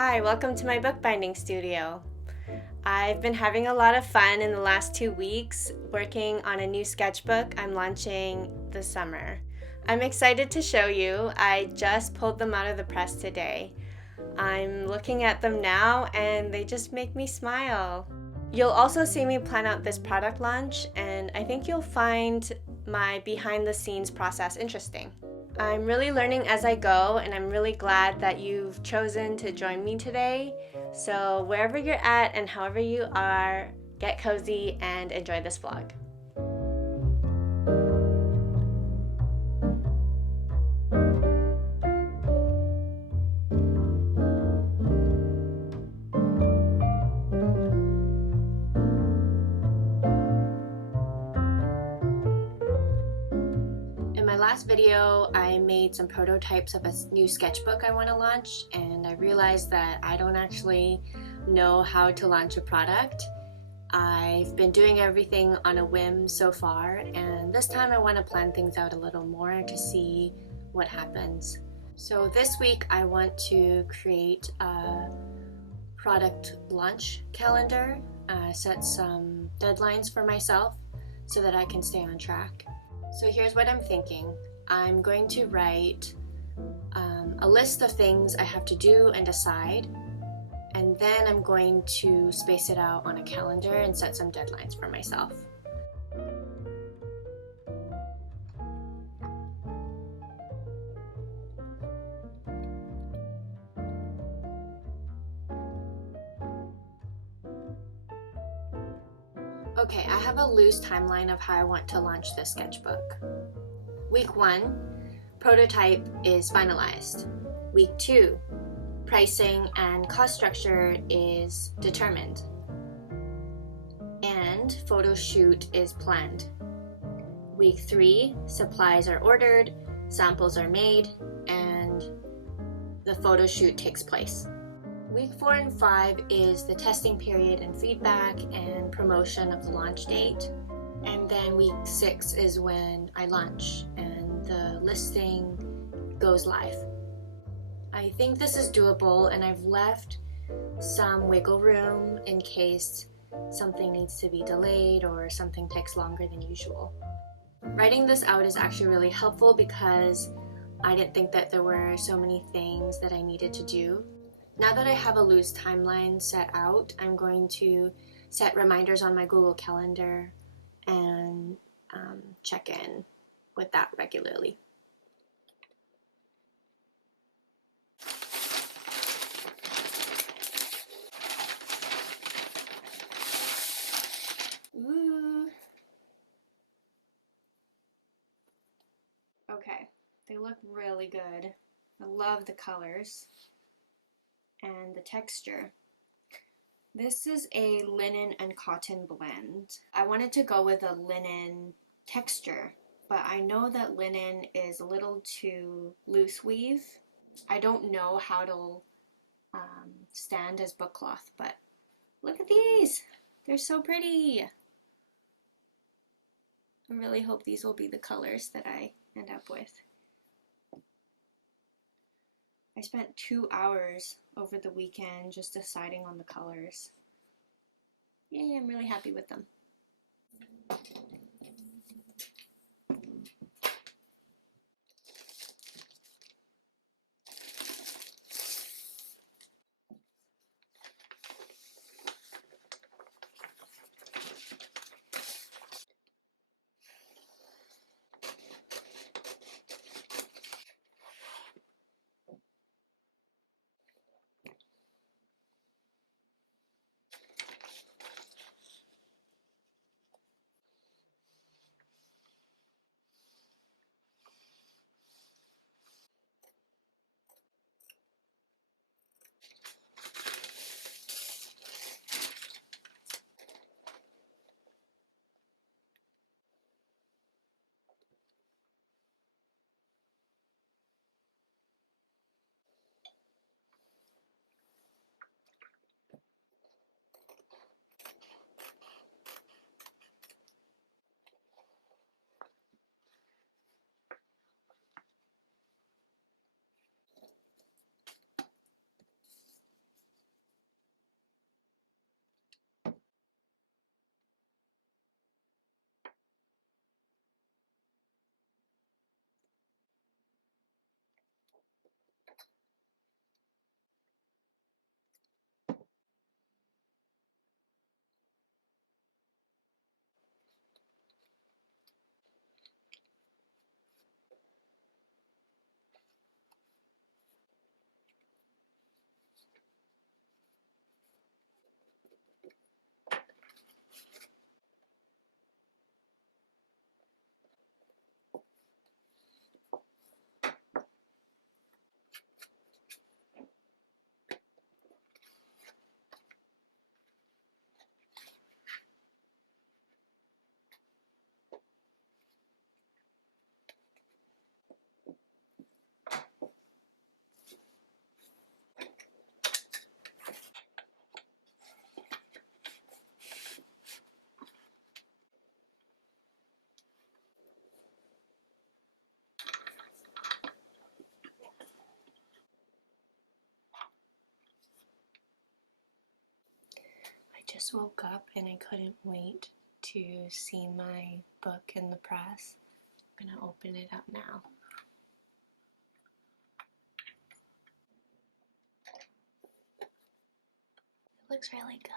Hi, welcome to my bookbinding studio. I've been having a lot of fun in the last 2 weeks working on a new sketchbook I'm launching this summer. I'm excited to show you. I just pulled them out of the press today. I'm looking at them now and they just make me smile. You'll also see me plan out this product launch, and I think you'll find my behind the scenes process interesting. I'm really learning as I go, and I'm really glad that you've chosen to join me today. So, wherever you're at and however you are, get cozy and enjoy this vlog. In my last video, I made some prototypes of a new sketchbook I want to launch, and I realized that I don't actually know how to launch a product. I've been doing everything on a whim so far, and this time I want to plan things out a little more to see what happens. So this week I want to create a product launch calendar, set some deadlines for myself so that I can stay on track. So here's what I'm thinking. I'm going to write a list of things I have to do and decide, and then I'm going to space it out on a calendar and set some deadlines for myself. Okay, I have a loose timeline of how I want to launch this sketchbook. Week 1, prototype is finalized. Week 2, pricing and cost structure is determined. And photo shoot is planned. Week 3, supplies are ordered, samples are made, and the photo shoot takes place. Week 4 and 5 is the testing period and feedback and promotion of the launch date. And then week 6 is when I launch and the listing goes live. I think this is doable, and I've left some wiggle room in case something needs to be delayed or something takes longer than usual. Writing this out is actually really helpful because I didn't think that there were so many things that I needed to do. Now that I have a loose timeline set out, I'm going to set reminders on my Google Calendar and check in with that regularly. Ooh. Okay, they look really good. I love the colors and the texture. This is a linen and cotton blend. I wanted to go with a linen texture, but I know that linen is a little too loose weave. I don't know how it'll stand as book cloth, but look at these! They're so pretty! I really hope these will be the colors that I end up with. I spent 2 hours over the weekend just deciding on the colors. Yay, I'm really happy with them. just woke up and I couldn't wait to see my book in the press. I'm gonna open it up now. It looks really good.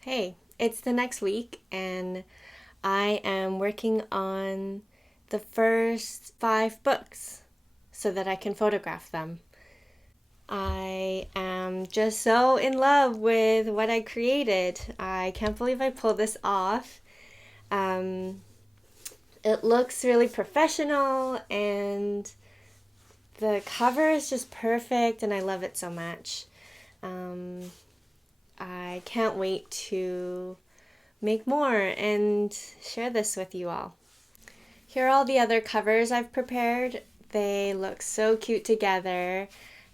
Hey, it's the next week and I am working on the first 5 books so that I can photograph them. I am just so in love with what I created. I can't believe I pulled this off. It looks really professional and the cover is just perfect and I love it so much. I can't wait to make more and share this with you all. Here are all the other covers I've prepared. They look so cute together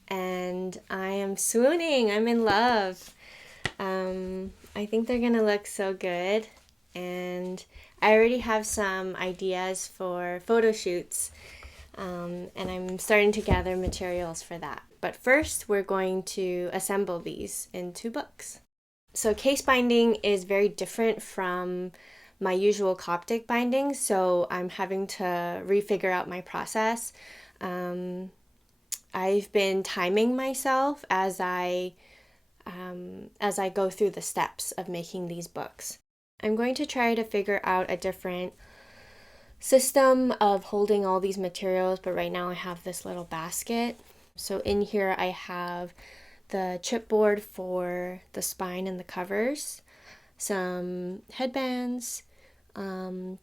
and I am swooning. I'm in love. I think they're gonna look so good and I already have some ideas for photo shoots and I'm starting to gather materials for that. But first we're going to assemble these into books. So case binding is very different from my usual Coptic binding, so I'm having to refigure out my process. I've been timing myself as I go through the steps of making these books. I'm going to try to figure out a different system of holding all these materials, but right now I have this little basket. So in here I have the chipboard for the spine and the covers, some headbands,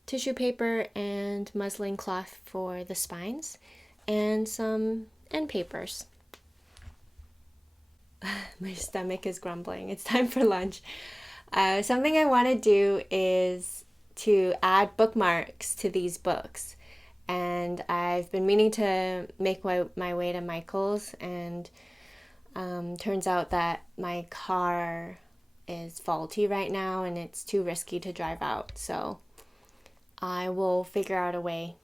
tissue paper and muslin cloth for the spines, and some end papers. My stomach is grumbling. It's time for lunch. Something I want to do is to add bookmarks to these books. And I've been meaning to make my way to Michael's, and turns out that my car is faulty right now and it's too risky to drive out. So I will figure out a way.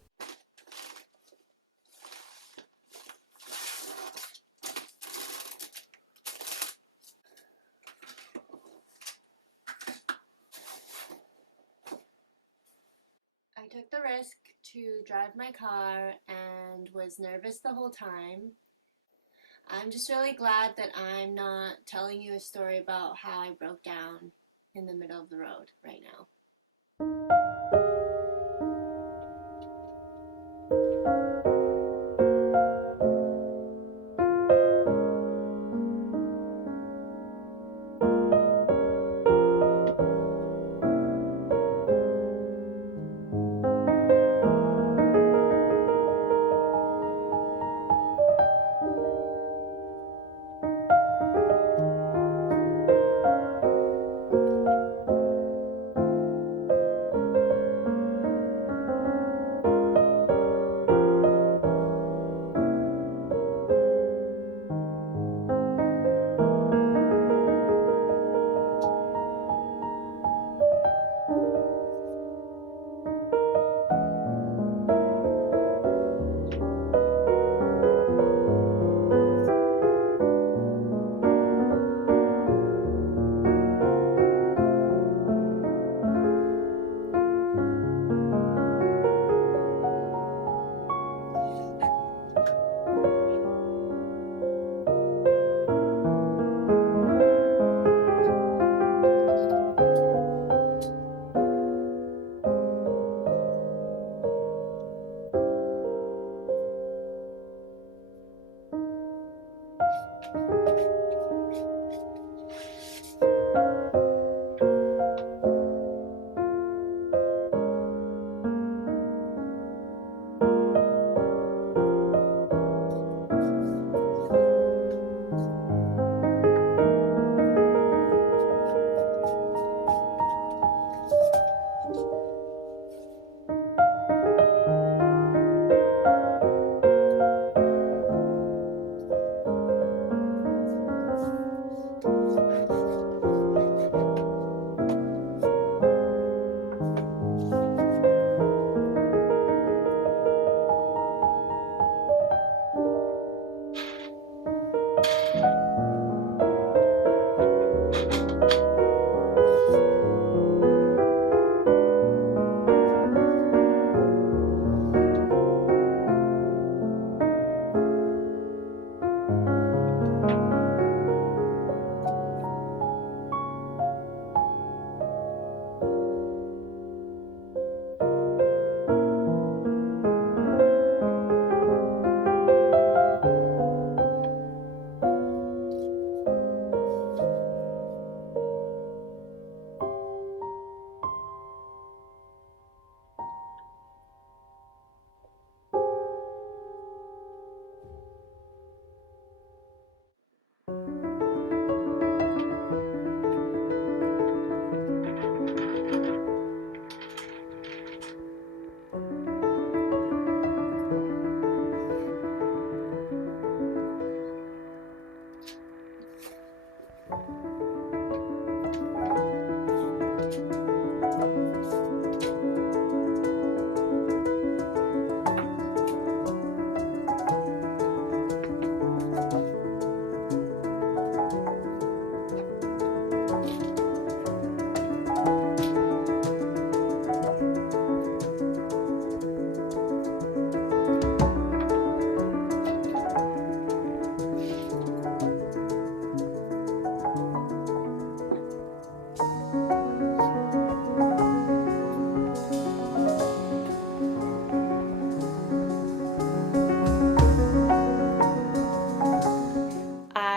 I took the risk to drive my car and was nervous the whole time. I'm just really glad that I'm not telling you a story about how I broke down in the middle of the road right now.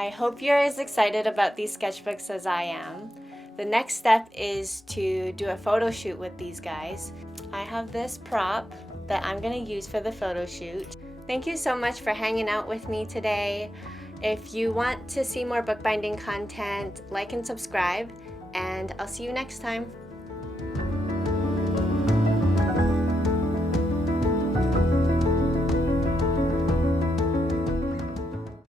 I hope you're as excited about these sketchbooks as I am. The next step is to do a photo shoot with these guys. I have this prop that I'm going to use for the photo shoot. Thank you so much for hanging out with me today. If you want to see more bookbinding content, like and subscribe, and I'll see you next time.